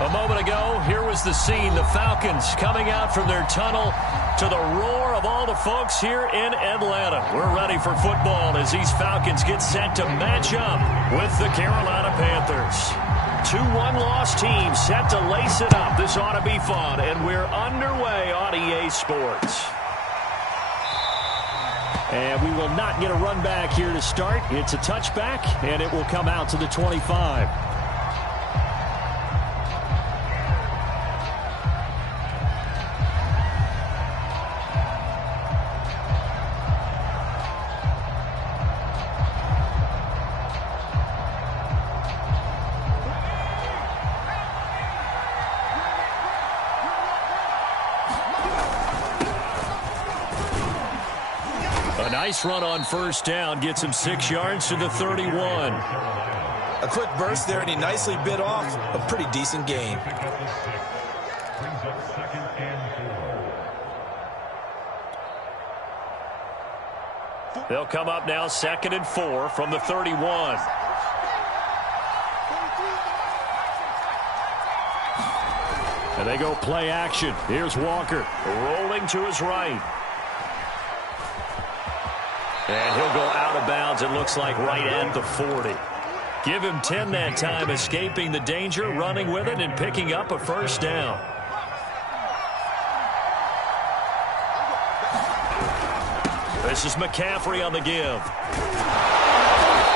A moment ago, here was the scene. The Falcons coming out from their tunnel to the roar of all the folks here in Atlanta. We're ready for football as these Falcons get set to match up with the Carolina Panthers. 2-1 loss teams set to lace it up. This ought to be fun, and we're underway on EA Sports. And we will not get a run back here to start. It's a touchback, and it will come out to the 25. A nice run on first down gets him 6 yards to the 31. A quick burst there, and he nicely bit off a pretty decent gain. They'll come up now 2nd and 4 from the 31. And they go play action. Here's Walker rolling to his right. And he'll go out of bounds, it looks like, right at the 40. Give him 10 that time, escaping the danger, running with it, and picking up a first down. This is McCaffrey on the give.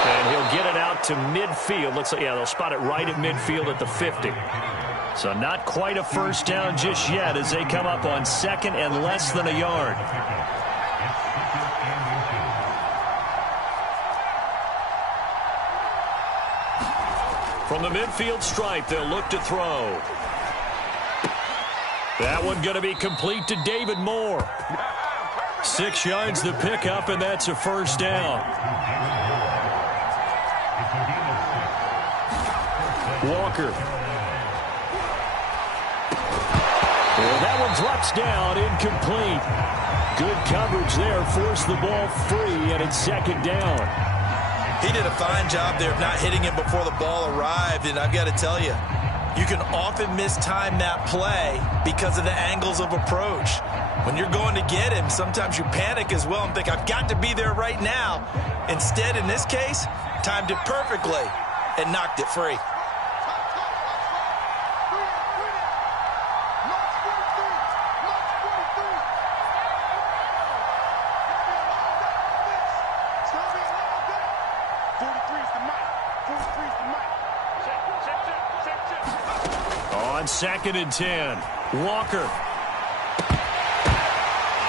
And he'll get it out to midfield. Looks like, yeah, they'll spot it right at midfield at the 50. So not quite a first down just yet as they come up on 2nd and less than a yard. From the midfield stripe, they'll look to throw. That one going to be complete to David Moore. 6 yards to pick up, and that's a first down. Walker. Well, that one drops down, incomplete. Good coverage there, forced the ball free, and it's 2nd down. He did a fine job there of not hitting him before the ball arrived, and I've got to tell you, you can often mistime that play because of the angles of approach. When you're going to get him, sometimes you panic as well and think, I've got to be there right now. Instead, in this case, timed it perfectly and knocked it free. On 2nd and 10, Walker.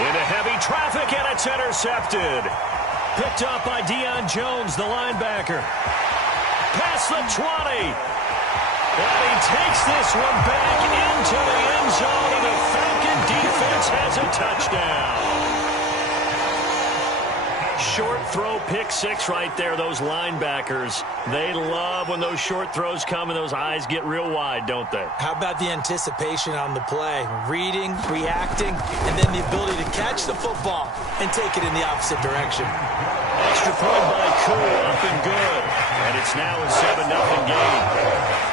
Into heavy traffic, and it's intercepted. Picked up by Deion Jones, the linebacker. Past the 20. And he takes this one back into the end zone, and the Falcon defense has a touchdown. Short throw, pick 6 right there. Those linebackers, they love when those short throws come and those eyes get real wide, don't they? How about the anticipation on the play? Reading, reacting, and then the ability to catch the football and take it in the opposite direction. Extra point by Cool, up and good. And it's now a 7-0 game.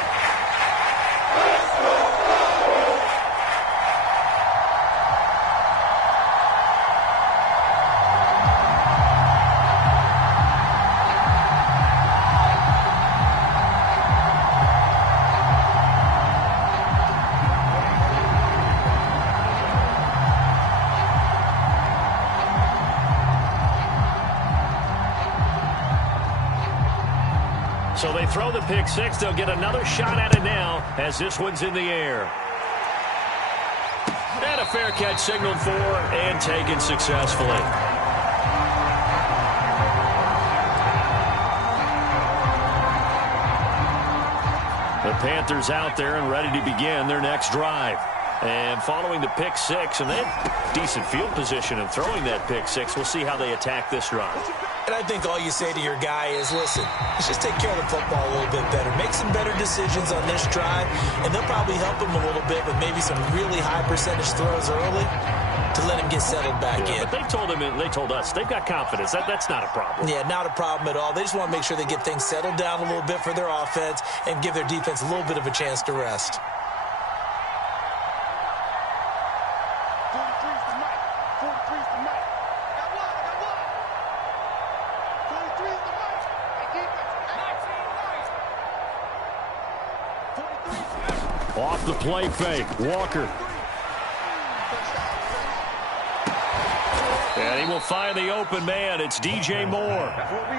So they throw the pick 6. They'll get another shot at it now as this one's in the air. And a fair catch signaled for and taken successfully. The Panthers out there and ready to begin their next drive. And following the pick 6, and they have decent field position in throwing that pick 6. We'll see how they attack this drive. And I think all you say to your guy is, listen, let's just take care of the football a little bit better. Make some better decisions on this drive, and they'll probably help him a little bit with maybe some really high percentage throws early to let him get settled back in. But they told us they've got confidence. That's not a problem. Yeah, not a problem at all. They just want to make sure they get things settled down a little bit for their offense and give their defense a little bit of a chance to rest. Off the play fake, Walker. And he will find the open man. It's DJ Moore.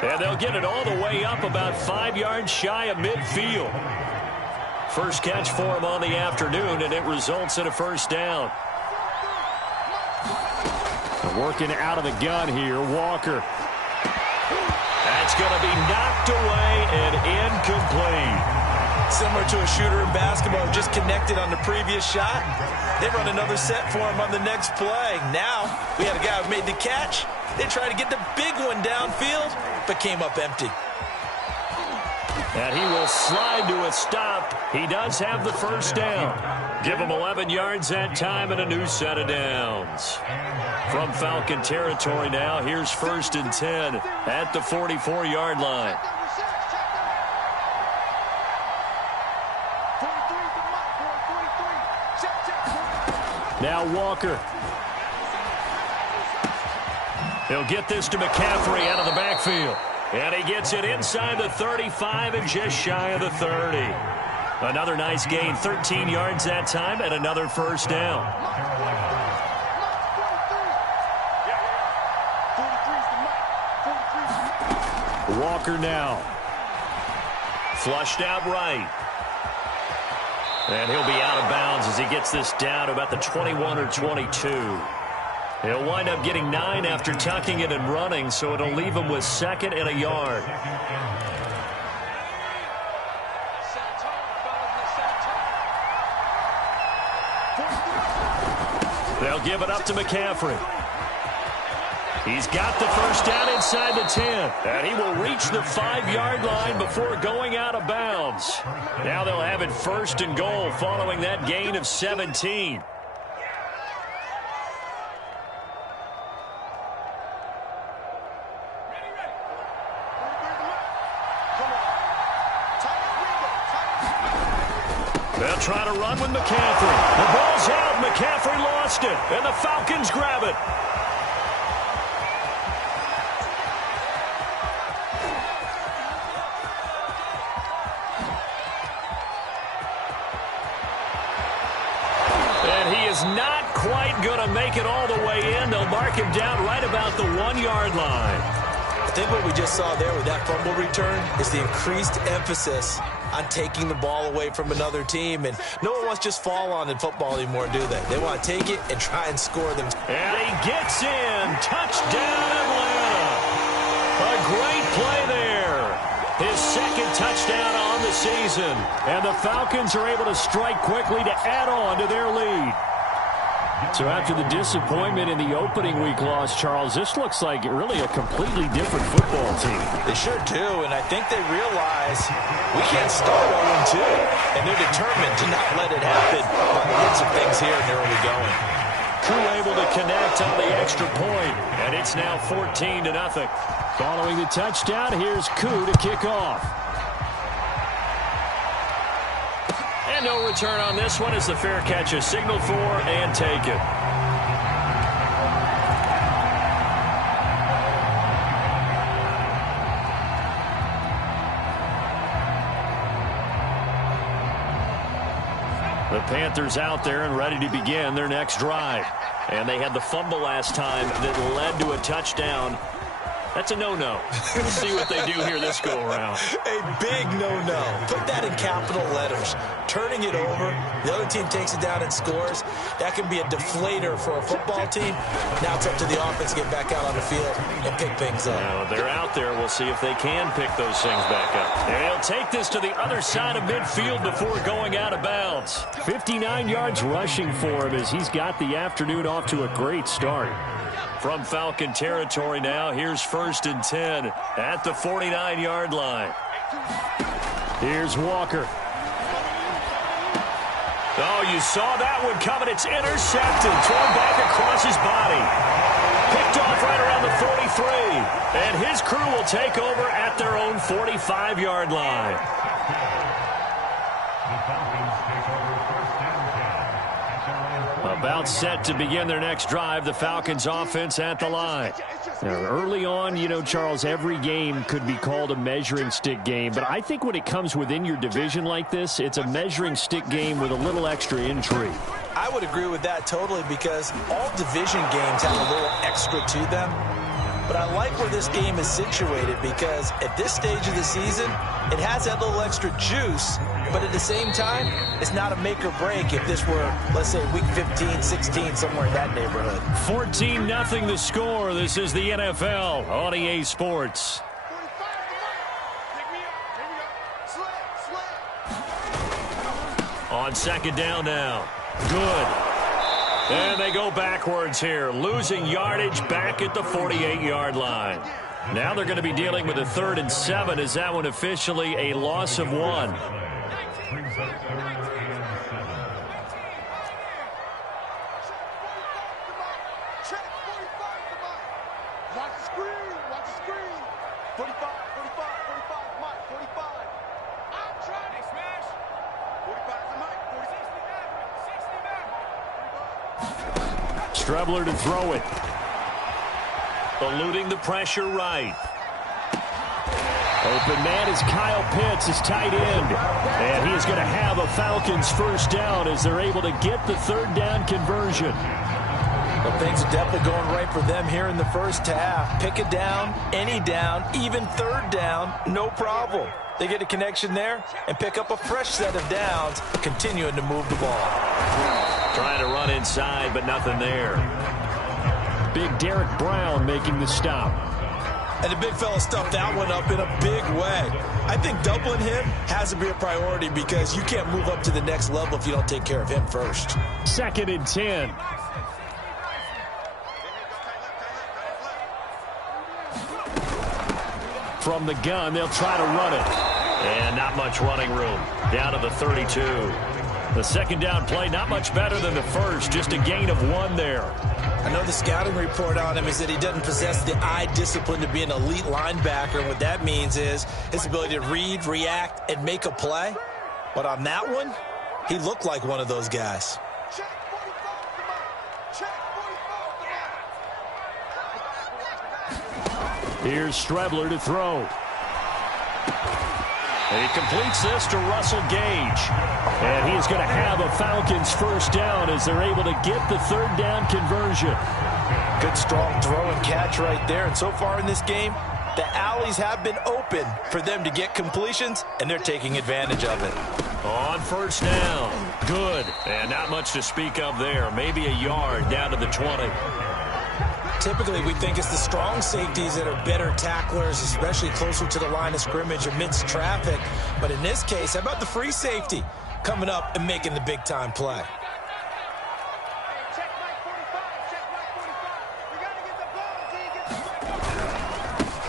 And they'll get it all the way up about 5 yards shy of midfield. First catch for him on the afternoon, and it results in a first down. Working out of the gun here, Walker. That's going to be knocked away and incomplete. Similar to a shooter in basketball, just connected on the previous shot. They run another set for him on the next play. Now, we had a guy who made the catch. They tried to get the big one downfield, but came up empty. And he will slide to a stop. He does have the first down. Give him 11 yards that time and a new set of downs. From Falcon territory now, here's 1st and 10 at the 44-yard line. Now Walker. He'll get this to McCaffrey out of the backfield. And he gets it inside the 35 and just shy of the 30. Another nice gain, 13 yards that time, and another first down. Walker now. Flushed out right. And he'll be out of bounds as he gets this down to about the 21 or 22. He'll wind up getting 9 after tucking it and running, so it'll leave him with 2nd and a yard. They'll give it up to McCaffrey. He's got the first down inside the 10. And he will reach the 5-yard line before going out of bounds. Now they'll have it 1st and goal following that gain of 17. They'll try to run with McCaffrey. The ball's out. McCaffrey lost it. And the Falcons grab it. Not quite going to make it all the way in. They'll mark him down right about the 1-yard line. I think what we just saw there with that fumble return is the increased emphasis on taking the ball away from another team. And no one wants to just fall on in football anymore, do they? They want to take it and try and score them. And he gets in. Touchdown, Atlanta. A great play there. His 2nd touchdown on the season. And the Falcons are able to strike quickly to add on to their lead. So after the disappointment in the opening week loss, Charles, this looks like really a completely different football team. They sure do, and I think they realize we can't start 0-2, and they're determined to not let it happen by the hits of things here in the early going. Crew able to connect on the extra point, and it's now 14-0. Following the touchdown, here's Koo to kick off. And no return on this one as the fair catch is signaled for and taken. The Panthers out there and ready to begin their next drive. And they had the fumble last time that led to a touchdown. That's a no-no. We'll see what they do here this go-around. A big no-no. Put that in capital letters. Turning it over, the other team takes it down and scores. That can be a deflator for a football team. Now it's up to the offense to get back out on the field and pick things up. Now, they're out there. We'll see if they can pick those things back up. And he'll take this to the other side of midfield before going out of bounds. 59 yards rushing for him as he's got the afternoon off to a great start. From Falcon territory now, here's 1st and 10 at the 49-yard line. Here's Walker. Oh, you saw that one coming. It's intercepted. Thrown back across his body. Picked off right around the 43. And his crew will take over at their own 45-yard line. About set to begin their next drive, the Falcons offense at the line. Now, early on, you know, Charles, every game could be called a measuring stick game. But I think when it comes within your division like this, it's a measuring stick game with a little extra intrigue. I would agree with that totally because all division games have a little extra to them. But I like where this game is situated because at this stage of the season, it has that little extra juice. But at the same time, it's not a make or break if this were, let's say, week 15, 16, somewhere in that neighborhood. 14-0 the score. This is the NFL on EA Sports. On second down now. Good. And they go backwards here, losing yardage back at the 48-yard line. Now they're going to be dealing with a 3rd and 7. Is that one officially a loss of 1? Strebler to throw it. Eluding the pressure right. Open man is Kyle Pitts, his tight end. And he is going to have a Falcons first down as they're able to get the 3rd down conversion. Well, things are definitely going right for them here in the first half. Pick a down, any down, even 3rd down, no problem. They get a connection there and pick up a fresh set of downs, continuing to move the ball. Trying to run inside, but nothing there. Big Derek Brown making the stop. And the big fella stuffed that one up in a big way. I think doubling him has to be a priority because you can't move up to the next level if you don't take care of him first. 2nd and 10. From the gun, they'll try to run it. And not much running room. Down to the 32. The second down play, not much better than the first. Just a gain of 1 there. I know the scouting report on him is that he doesn't possess the eye discipline to be an elite linebacker. And what that means is his ability to read, react, and make a play. But on that one, he looked like one of those guys. Here's Strebler to throw. And he completes this to Russell Gage. And he is going to have a Falcons first down as they're able to get the 3rd down conversion. Good strong throw and catch right there. And so far in this game, the alleys have been open for them to get completions, and they're taking advantage of it. On first down. Good. And not much to speak of there. Maybe a yard down to the 20. Typically, we think it's the strong safeties that are better tacklers, especially closer to the line of scrimmage amidst traffic. But in this case, how about the free safety coming up and making the big-time play?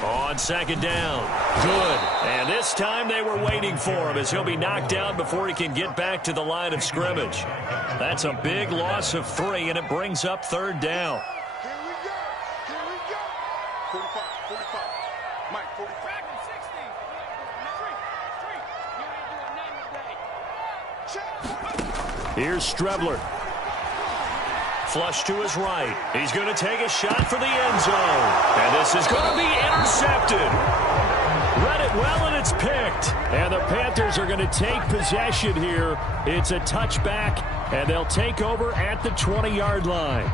On second down. Good. And this time they were waiting for him as he'll be knocked down before he can get back to the line of scrimmage. That's a big loss of 3, and it brings up 3rd down. Here's Strebler. Flush to his right. He's going to take a shot for the end zone. And this is going to be intercepted. Read it well, and it's picked. And the Panthers are going to take possession here. It's a touchback, and they'll take over at the 20-yard line.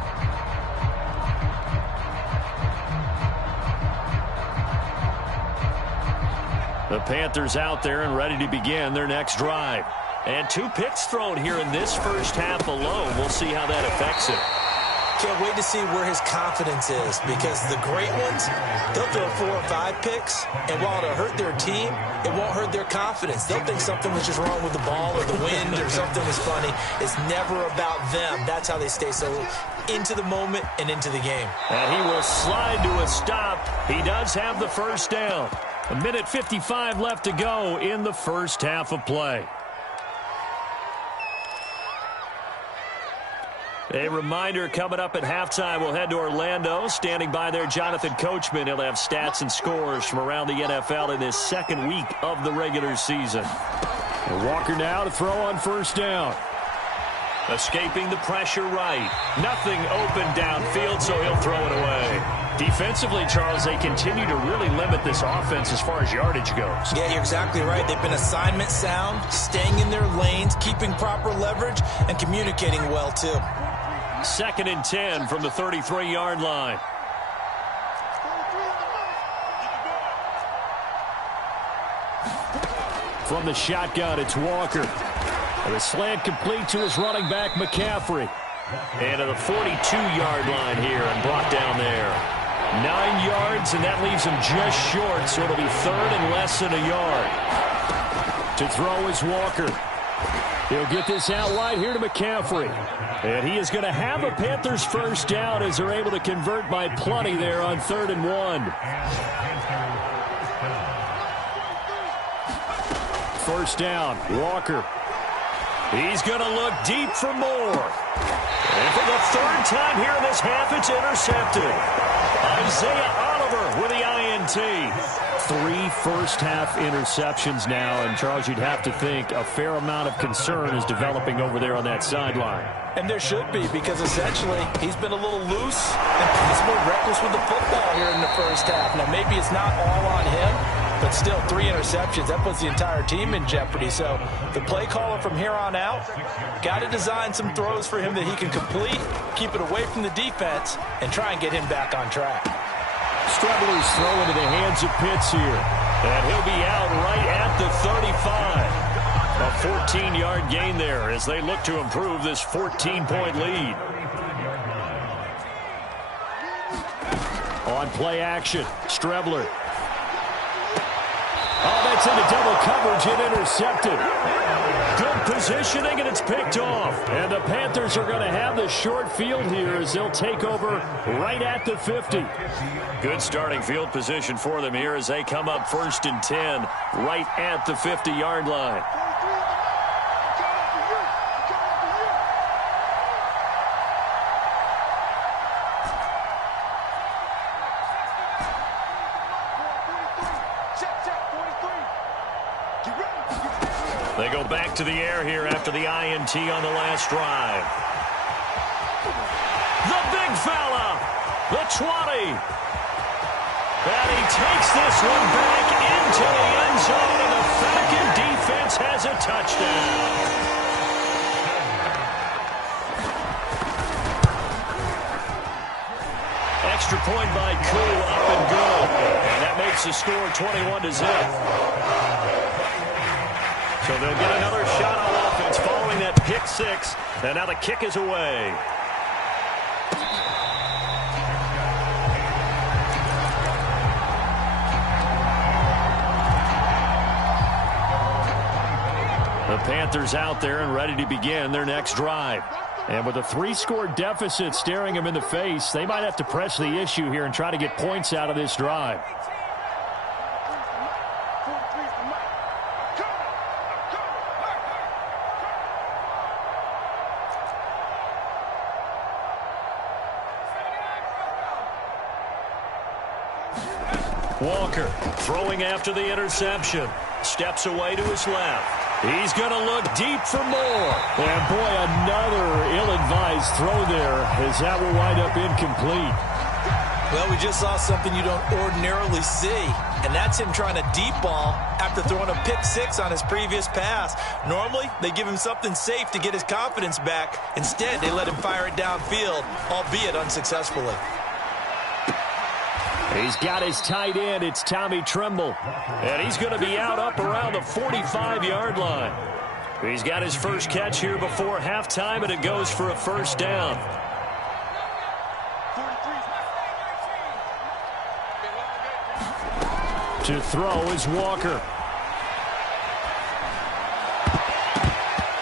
The Panthers out there and ready to begin their next drive. And 2 picks thrown here in this first half alone. We'll see how that affects it. Can't wait to see where his confidence is because the great ones, they'll throw 4 or 5 picks, and while it'll hurt their team, it won't hurt their confidence. They'll think something was just wrong with the ball or the wind or something was funny. It's never about them. That's how they stay so into the moment and into the game. And he will slide to a stop. He does have the first down. 1:55 left to go in the first half of play. A reminder, coming up at halftime, we'll head to Orlando. Standing by there, Jonathan Coachman. He'll have stats and scores from around the NFL in his 2nd week of the regular season. And Walker now to throw on first down. Escaping the pressure right. Nothing open downfield, so he'll throw it away. Defensively, Charles, they continue to really limit this offense as far as yardage goes. Yeah, you're exactly right. They've been assignment sound, staying in their lanes, keeping proper leverage, and communicating well, too. 2nd and 10 from the 33-yard line. From the shotgun, it's Walker. And a slant complete to his running back, McCaffrey. And to the 42-yard line here and brought down there. 9 yards, and that leaves him just short, so it'll be 3rd and less than a yard. To throw is Walker. He'll get this out wide here to McCaffrey. And he is going to have a Panthers first down as they're able to convert by plenty there on 3rd and 1. First down, Walker. He's going to look deep for more. And for the 3rd time here in this half, it's intercepted. Isaiah Oliver with the INT. 3 first-half interceptions now, and Charles, you'd have to think a fair amount of concern is developing over there on that sideline. And there should be, because essentially he's been a little loose and possibly reckless with the football here in the first half. Now, maybe it's not all on him, but still 3 interceptions. That puts the entire team in jeopardy. So the play caller from here on out got to design some throws for him that he can complete, keep it away from the defense, and try and get him back on track. Strebler's throw into the hands of Pitts here. And he'll be out right at the 35. A 14-yard gain there as they look to improve this 14-point lead. On play action, Strebler. Oh, that's into double coverage and intercepted. Good positioning, and it's picked off. And the Panthers are going to have the short field here as they'll take over right at the 50. Good starting field position for them here as they come up 1st and 10 right at the 50-yard line. They go back to the air here after the INT on the last drive. The big fella, the 20. And he takes this one back into the end zone, and the Falcon defense has a touchdown. Extra point by Koo, up and good. And that makes the score 21-0. So they'll get another shot on offense following that pick 6. And now the kick is away. The Panthers out there and ready to begin their next drive. And with a 3-score deficit staring them in the face, they might have to press the issue here and try to get points out of this drive. Walker throwing after the interception. Steps away to his left. He's going to look deep for more. And boy, another ill-advised throw there as that will wind up incomplete. Well, we just saw something you don't ordinarily see, and that's him trying to deep ball after throwing a pick 6 on his previous pass. Normally, they give him something safe to get his confidence back. Instead, they let him fire it downfield, albeit unsuccessfully. He's got his tight end. It's Tommy Tremble. And he's going to be out up around the 45-yard line. He's got his first catch here before halftime, and it goes for a first down. To throw is Walker.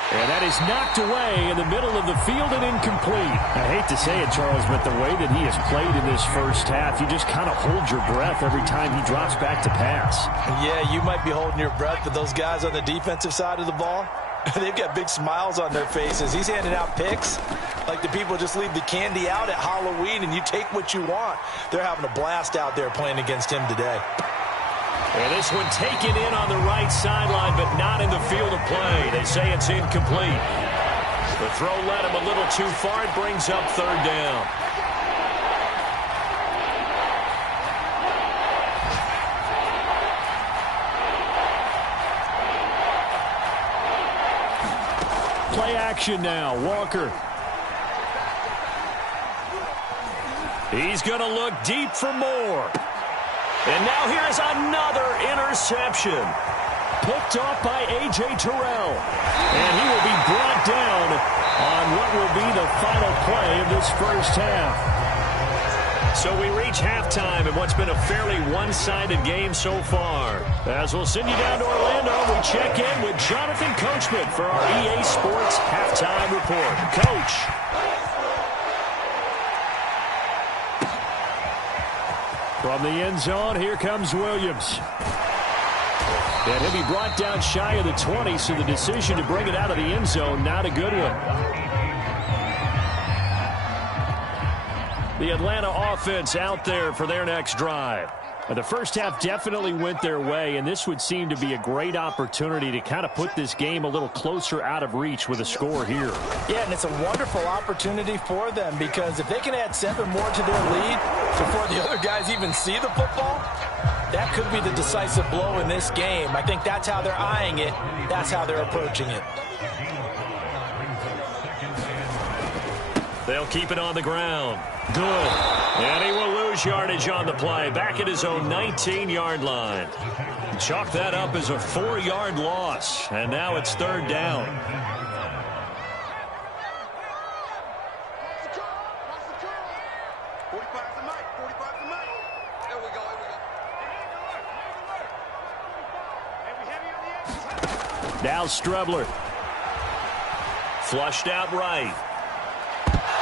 And that is knocked away in the middle of the field and incomplete. I hate to say it, Charles, but the way that he has played in this first half, you just kind of hold your breath every time he drops back to pass. Yeah, you might be holding your breath, but those guys on the defensive side of the ball, they've got big smiles on their faces. He's handing out picks like the people just leave the candy out at Halloween and you take what you want. They're having a blast out there playing against him today. And this one taken in on the right sideline, but not in the field of play. They say it's incomplete. The throw led him a little too far. It brings up third down. Play action now. Walker. He's going to look deep for more. And now here's another interception. Picked off by A.J. Terrell. And he will be brought down on what will be the final play of this first half. So we reach halftime in what's been a fairly one-sided game so far. As we'll send you down to Orlando, we check in with Jonathan Coachman for our EA Sports Halftime Report. Coach. From the end zone, here comes Williams. And he'll be brought down shy of the 20, so the decision to bring it out of the end zone, not a good one. The Atlanta offense out there for their next drive. The first half definitely went their way, and this would seem to be a great opportunity to kind of put this game a little closer out of reach with a score here. Yeah, and it's a wonderful opportunity for them because if they can add 7 more to their lead before the other guys even see the football, that could be the decisive blow in this game. I think that's how they're eyeing it. That's how they're approaching it. They'll keep it on the ground. Good. And he will lose yardage on the play. Back at his own 19-yard line. Chalk that up as a 4-yard loss. And now it's third down. Now Strebler. Flushed out right.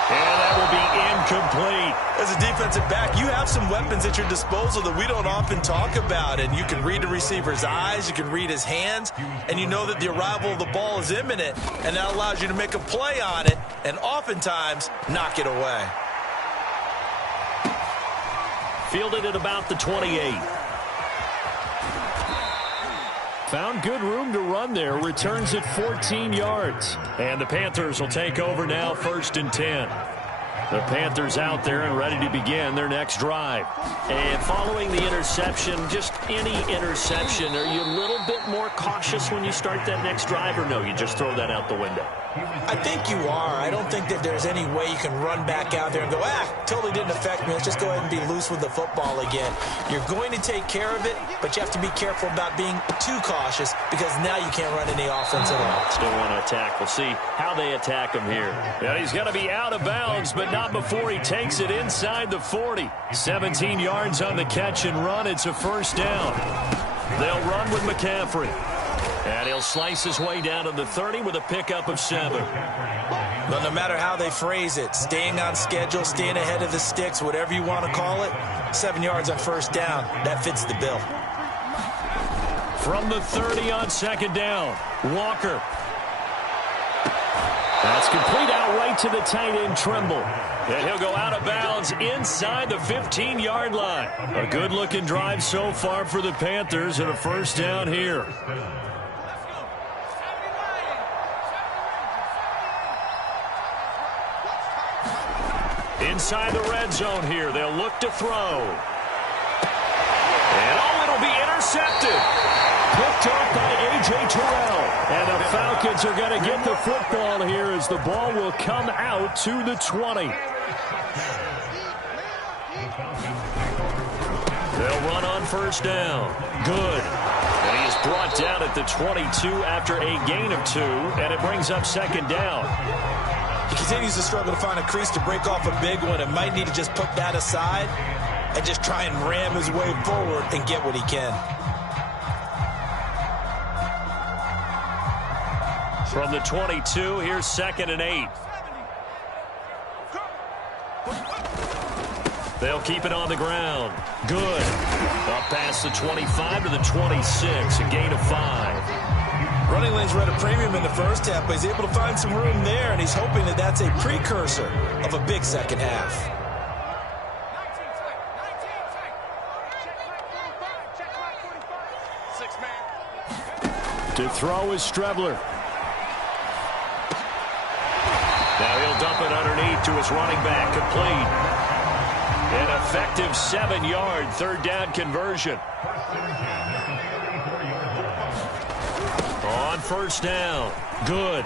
And that will be incomplete. As a defensive back, you have some weapons at your disposal that we don't often talk about. And you can read the receiver's eyes, you can read his hands, and you know that the arrival of the ball is imminent. And that allows you to make a play on it and oftentimes knock it away. Fielded at about the 28. Found good room to run there. Returns at 14 yards. And the Panthers will take over now, 1st and 10. The Panthers out there and ready to begin their next drive. And following the interception, just any interception, are you a little bit more cautious when you start that next drive, or no, you just throw that out the window? I think you are. I don't think that there's any way you can run back out there and go, totally didn't affect me. Let's just go ahead and be loose with the football again. You're going to take care of it, but you have to be careful about being too cautious because now you can't run any offense at all. Still want to attack. We'll see how they attack him here. Yeah, he's going to be out of bounds, but not before he takes it inside the 40. 17 yards on the catch and run. It's a first down. They'll run with McCaffrey. And he'll slice his way down to the 30 with a pickup of 7. Well, no matter how they phrase it, staying on schedule, staying ahead of the sticks, whatever you want to call it, 7 yards on first down, that fits the bill. From the 30 on second down, Walker. That's complete out right to the tight end, Trimble. And he'll go out of bounds inside the 15-yard line. A good-looking drive so far for the Panthers and a first down here. Inside the red zone here, they'll look to throw. And it'll be intercepted. Picked up by A.J. Terrell. And the Falcons are going to get the football here as the ball will come out to the 20. They'll run on first down. Good. And he is brought down at the 22 after a gain of 2, and it brings up second down. He continues to struggle to find a crease to break off a big one and might need to just put that aside and just try and ram his way forward and get what he can. From the 22, here's 2nd and 8. They'll keep it on the ground. Good. Up past the 25 to the 26, a gain of 5. Running lanes were at a premium in the first half, but he's able to find some room there, and he's hoping that that's a precursor of a big second half. To throw is Strebler. He'll dump it underneath to his running back. Complete. An effective 7-yard third-down conversion. On first down. Good.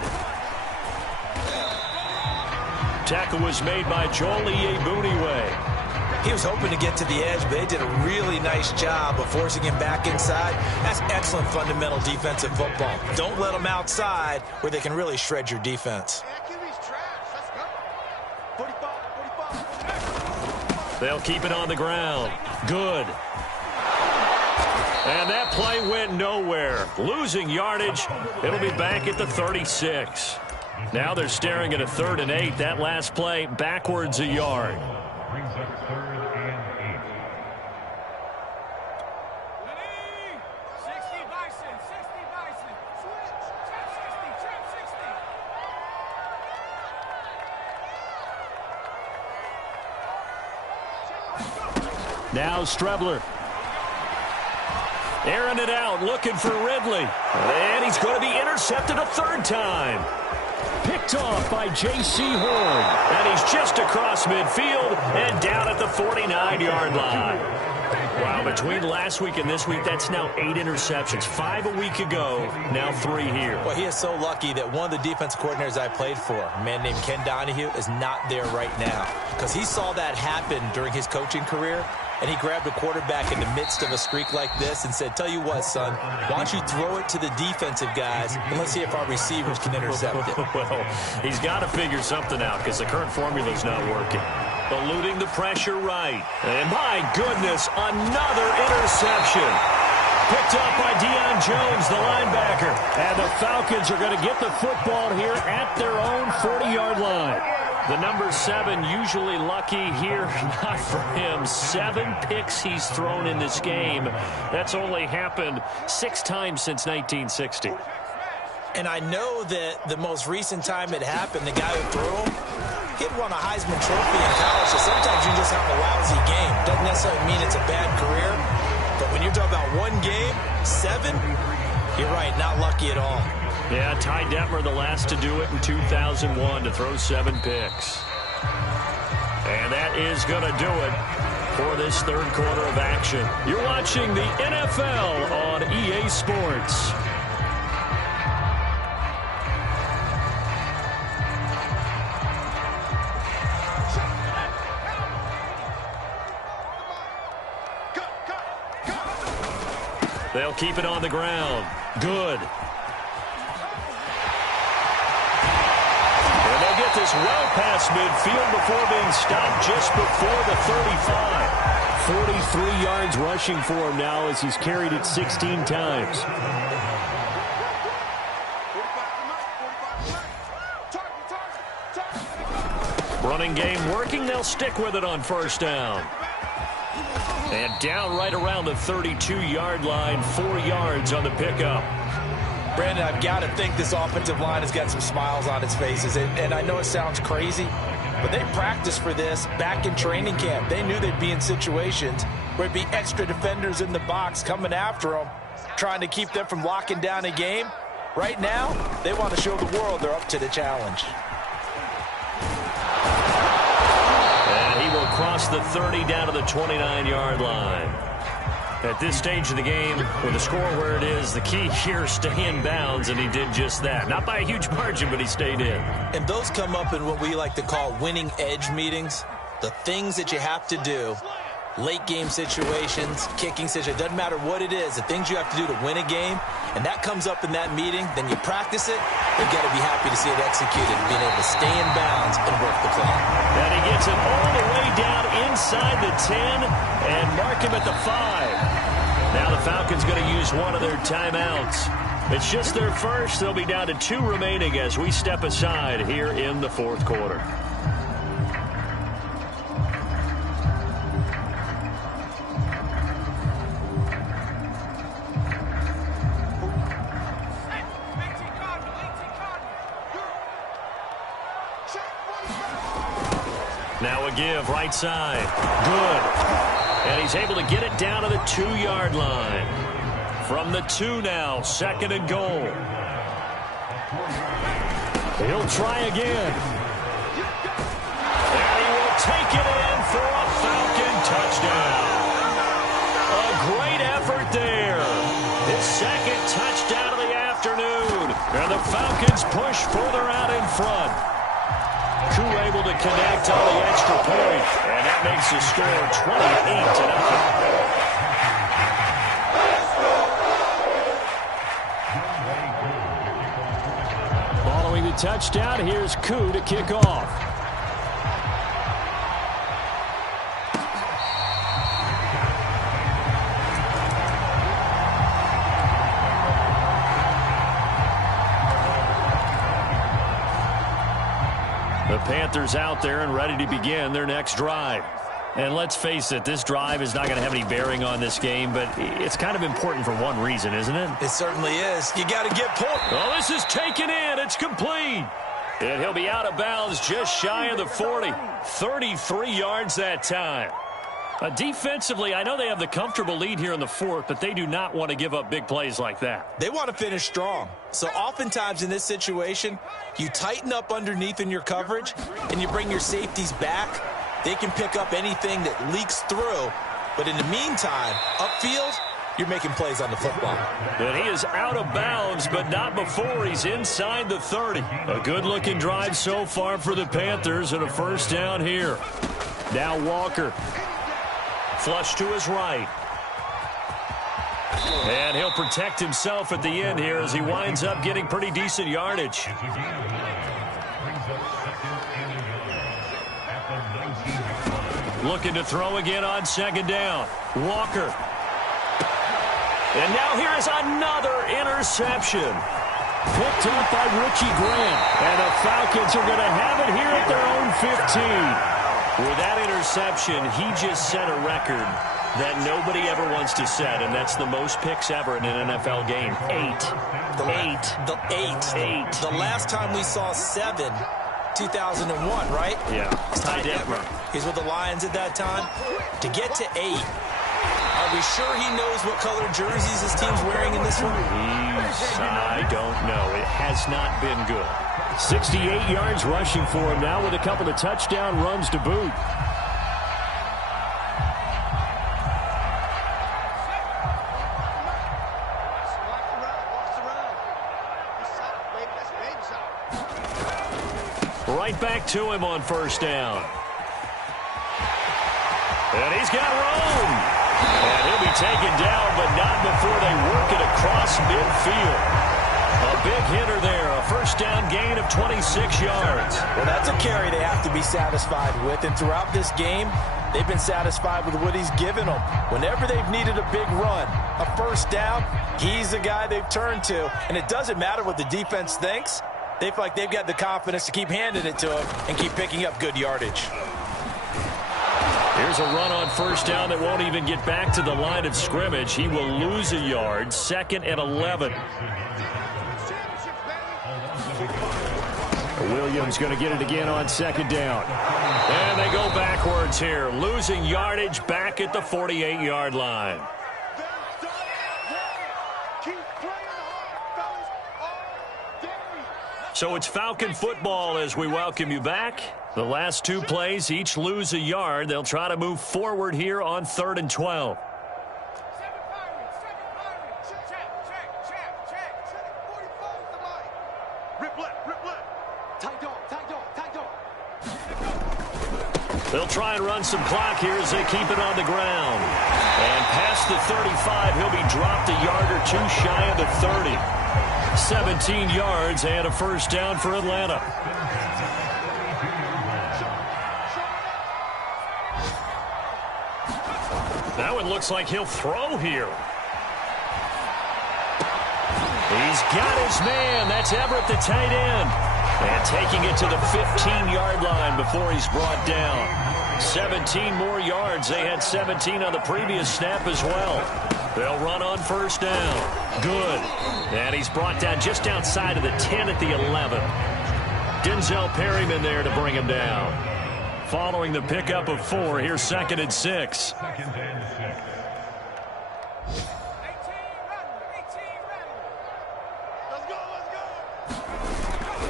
Tackle was made by Joel Iyiegbuniwe. He was hoping to get to the edge, but they did a really nice job of forcing him back inside. That's excellent fundamental defensive football. Don't let them outside where they can really shred your defense. They'll keep it on the ground. Good. And that play went nowhere. Losing yardage. It'll be back at the 36. Now they're staring at a 3rd and 8. That last play backwards a yard. Now Strebler. Airing it out, looking for Ridley. And he's going to be intercepted a 3rd time. Picked off by J.C. Horn. And he's just across midfield and down at the 49-yard line. Wow, between last week and this week, that's now 8 interceptions. 5 a week ago, now 3 here. Well, he is so lucky that one of the defense coordinators I played for, a man named Ken Donahue, is not there right now. Because he saw that happen during his coaching career, and he grabbed a quarterback in the midst of a streak like this and said, tell you what, son, why don't you throw it to the defensive guys, and let's see if our receivers can intercept it. Well, he's got to figure something out because the current formula's not working. Eluding the pressure right. And my goodness, another interception. Picked up by Deion Jones, the linebacker. And the Falcons are going to get the football here at their own 40-yard line. The number 7 usually lucky here. Not for him. 7 picks he's thrown in this game. That's only happened 6 times since 1960. And I know that the most recent time it happened, the guy who threw him, he'd won a Heisman Trophy in college, so sometimes you just have a lousy game. Doesn't necessarily mean it's a bad career, but when you're talking about one game, 7, you're right, not lucky at all. Yeah, Ty Detmer, the last to do it in 2001, to throw 7 picks. And that is going to do it for this 3rd quarter of action. You're watching the NFL on EA Sports. They'll keep it on the ground. Good. And they'll get this well past midfield before being stopped just before the 35. 43 yards rushing for him now as he's carried it 16 times. Running game working. They'll stick with it on first down. And down right around the 32-yard line, 4 yards on the pickup. Brandon, I've got to think this offensive line has got some smiles on its faces. And I know it sounds crazy, but they practiced for this back in training camp. They knew they'd be in situations where it'd be extra defenders in the box coming after them, trying to keep them from locking down a game. Right now, they want to show the world they're up to the challenge. Across the 30 down to the 29-yard line. At this stage of the game, with the score where it is, the key here is stay in bounds, and he did just that. Not by a huge margin, but he stayed in. And those come up in what we like to call winning edge meetings. The things that you have to do, late game situations, kicking situations, doesn't matter what it is, the things you have to do to win a game, and that comes up in that meeting, then you practice it, you've got to be happy to see it executed, being able to stay in bounds and work the clock. And he gets it all the way down inside the 10 and mark him at the 5. Now the Falcons going to use one of their timeouts. It's just their first. They'll be down to 2 remaining as we step aside here in the 4th quarter. Now a give, right side. Good. And he's able to get it down to the 2-yard line. From the 2 now, 2nd and goal. He'll try again. taken in for a Falcon touchdown. A great effort there. His second touchdown of the afternoon. And the Falcons push further out in front. Koo able to connect on the extra point. And that makes the score 28-0. Following the touchdown, here's Koo to kick off. The Panthers out there and ready to begin their next drive. And let's face it, this drive is not going to have any bearing on this game, but it's kind of important for one reason, isn't it? It certainly is. You got to get points. Oh, this is taken in. It's complete. And he'll be out of bounds just shy of the 40. 33 yards that time. Defensively, I know they have the comfortable lead here in the fourth, but they do not want to give up big plays like that. They want to finish strong. So oftentimes in this situation, you tighten up underneath in your coverage, and you bring your safeties back. They can pick up anything that leaks through. But in the meantime, upfield, you're making plays on the football. And he is out of bounds, but not before he's inside the 30. A good-looking drive so far for the Panthers, and a first down here. Now Walker. Flush to his right. And he'll protect himself at the end here as he winds up getting pretty decent yardage. Looking to throw again on second down. Walker. And now here is another interception. Picked up by Richie Grant. And the Falcons are going to have it here at their own 15. With that interception, he just set a record that nobody ever wants to set, and that's the most picks ever in an NFL game. Eight. The last time we saw 7, 2001, right? Yeah. Ty Detmer. He's with the Lions at that time. To get to 8, are we sure he knows what color jerseys his team's wearing in this one? I don't know. It has not been good. 68 yards rushing for him now with a couple of touchdown runs to boot. Right back to him on first down. And he's got room. And he'll be taken down, but not before they work it across midfield. A big hitter there, a first down gain of 26 yards. Well, that's a carry they have to be satisfied with, and throughout this game, they've been satisfied with what he's given them. Whenever they've needed a big run, a first down, he's the guy they've turned to, and it doesn't matter what the defense thinks. They feel like they've got the confidence to keep handing it to him and keep picking up good yardage. Here's a run on first down that won't even get back to the line of scrimmage. He will lose a yard, 2nd and 11. Williams going to get it again on second down. And they go backwards here, losing yardage back at the 48-yard line. So it's Falcon football as we welcome you back. The last 2 plays, each lose a yard. They'll try to move forward here on 3rd and 12. They'll try and run some clock here as they keep it on the ground. And past the 35, he'll be dropped a yard or 2 shy of the 30. 17 yards and a first down for Atlanta. That one looks like he'll throw here. He's got his man. That's Everett, the tight end. And taking it to the 15-yard line before he's brought down. 17 more yards. They had 17 on the previous snap as well. They'll run on first down. Good. And he's brought down just outside of the 10 at the 11. Denzel Perryman there to bring him down. Following the pickup of 4, here's 2nd and 6.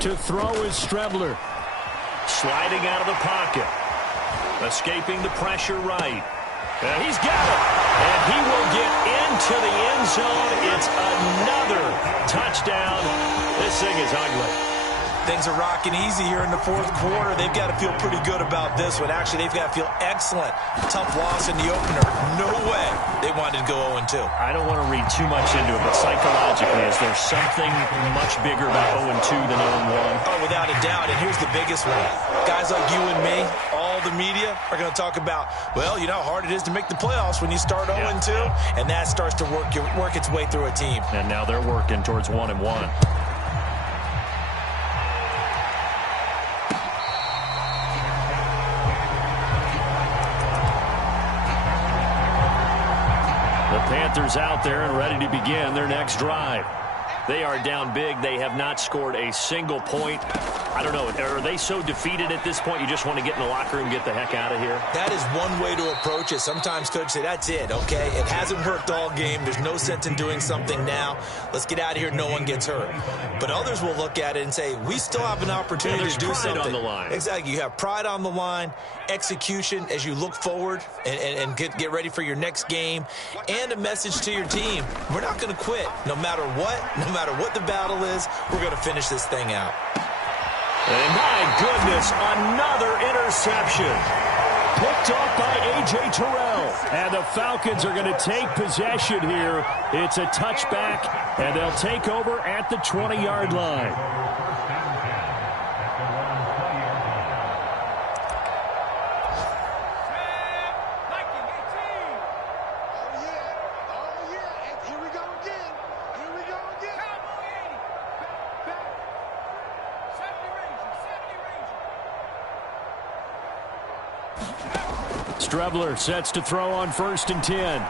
To throw is Strebler. Sliding out of the pocket. Escaping the pressure right. And he's got it. And he will get into the end zone. It's another touchdown. This thing is ugly. Things are rocking easy here in the fourth quarter. They've got to feel pretty good about this one. Actually, they've got to feel excellent. Tough loss in the opener. No way they wanted to go 0-2. I don't want to read too much into it, but psychologically, is there something much bigger about 0-2 than 0-1? Oh, without a doubt. And here's the biggest one. Guys like you and me, all the media, are going to talk about, well, you know how hard it is to make the playoffs when you start 0-2, and that starts to work its way through a team. And now they're working towards 1-1. Panthers out there and ready to begin their next drive. They are down big. They have not scored a single point. I don't know. Are they so defeated at this point you just want to get in the locker room and get the heck out of here? That is one way to approach it. Sometimes coaches say, that's it, okay? It hasn't worked all game. There's no sense in doing something now. Let's get out of here. No one gets hurt. But others will look at it and say, we still have an opportunity to do something. There's pride on the line. Exactly. You have pride on the line, execution as you look forward and get ready for your next game, and a message to your team. We're not going to quit. No matter what the battle is, we're going to finish this thing out. And my goodness, another interception. Picked off by A.J. Terrell. And the Falcons are going to take possession here. It's a touchback, and they'll take over at the 20-yard line. Strebler sets to throw on 1st and 10. And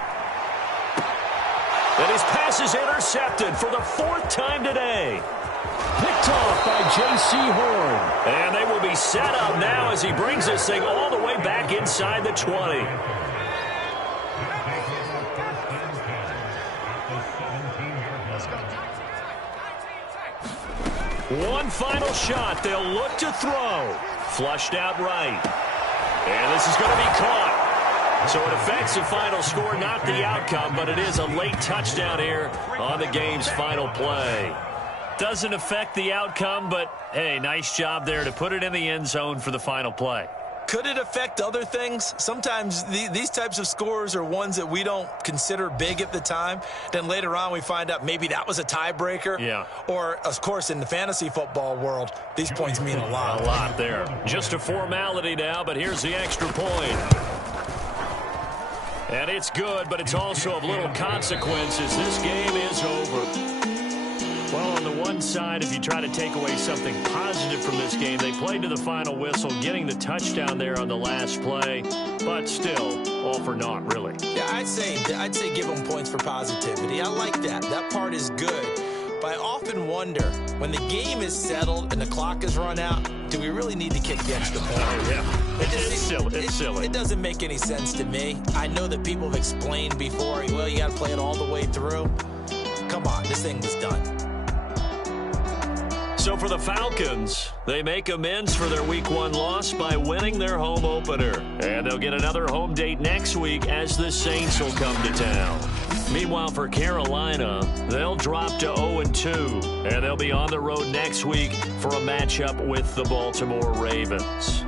his pass is intercepted for the 4th time today. Picked off by J.C. Horn. And they will be set up now as he brings this thing all the way back inside the 20. One final shot. They'll look to throw. Flushed out right. And this is going to be caught. So it affects the final score, not the outcome, but it is a late touchdown here on the game's final play. Doesn't affect the outcome, but, hey, nice job there to put it in the end zone for the final play. Could it affect other things? Sometimes these types of scores are ones that we don't consider big at the time. Then later on we find out maybe that was a tiebreaker. Yeah. Or, of course, in the fantasy football world, these points mean a lot. A lot there. Just a formality now, but here's the extra point. And it's good, but it's also of little consequences. This game is over. Well, on the one side, if you try to take away something positive from this game, they played to the final whistle, getting the touchdown there on the last play, but still, all for naught, really. Yeah, I'd say give them points for positivity. I like that. That part is good. But I often wonder, when the game is settled and the clock is run out, do we really need to kick the extra point? Oh, yeah. It's silly. It doesn't make any sense to me. I know that people have explained before, well, you got to play it all the way through. Come on, this thing was done. So for the Falcons, they make amends for their Week 1 loss by winning their home opener. And they'll get another home date next week as the Saints will come to town. Meanwhile, for Carolina, they'll drop to 0-2, and they'll be on the road next week for a matchup with the Baltimore Ravens.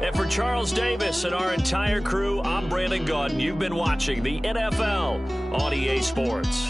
And for Charles Davis and our entire crew, I'm Brandon Gaudin. You've been watching the NFL on EA Sports.